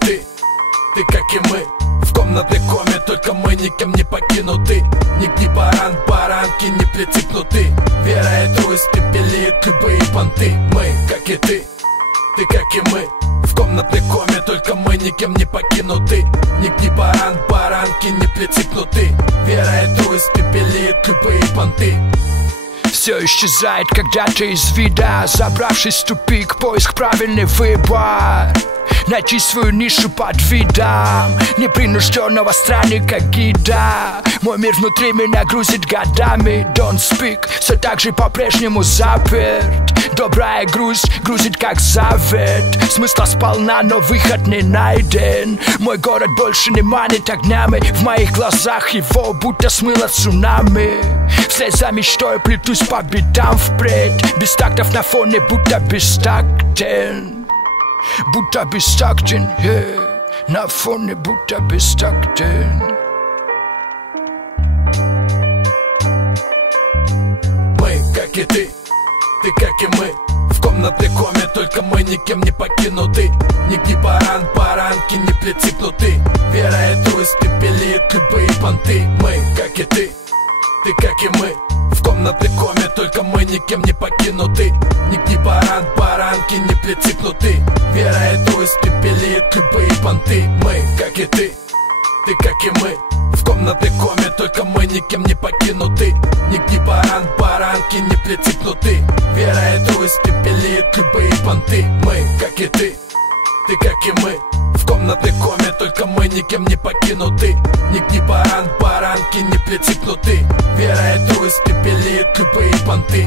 ты как и мы. В комнатной коме, только мы никем не покинуты. Ни баран, баранки не прицепнуты. Вера эту испепелит любые понты. Мы как и ты как и мы. В комнатной коме, только мы никем не покинуты. Ни баран, баранки не прицепнуты. Вера эту испепелит любые понты. Все исчезает когда-то из вида, забравшись в тупик, поиск правильный выбор. Найти свою нишу под видом непринужденного странника гида. Мой мир внутри меня грузит годами. Don't speak, все так же по-прежнему заперт. Добрая грусть грузит как завет. Смысла сполна, но выход не найден. Мой город больше не манит огнями. В моих глазах его будто смыло цунами. Вслед за мечтой плетусь по бедам впредь. Без тактов на фоне, будто бестактен. Будто бестактен, на фоне будто бестактен. Мы как и ты как и мы. В комнатной коме, только мы никем не покинуты. Ни баран, баранки не прицепнуты. Вера эту испепелит любые понты. Мы как и ты как и мы. В комнатной коме, только мы никем не покинуты. Ни баран, баранки не прицепнуты. Вера эту испепелит любые понты. Мы как и ты как и мы. В комнатной коме, только мы никем не покинуты. Ни баран, баранки не прицепнуты. Вера эту испепелит любые понты. Мы как и ты как и мы. В комнатной коме, только мы никем не покинуты. Ни баран, баранки не прицепнуты. Вера эту испепелит любые понты.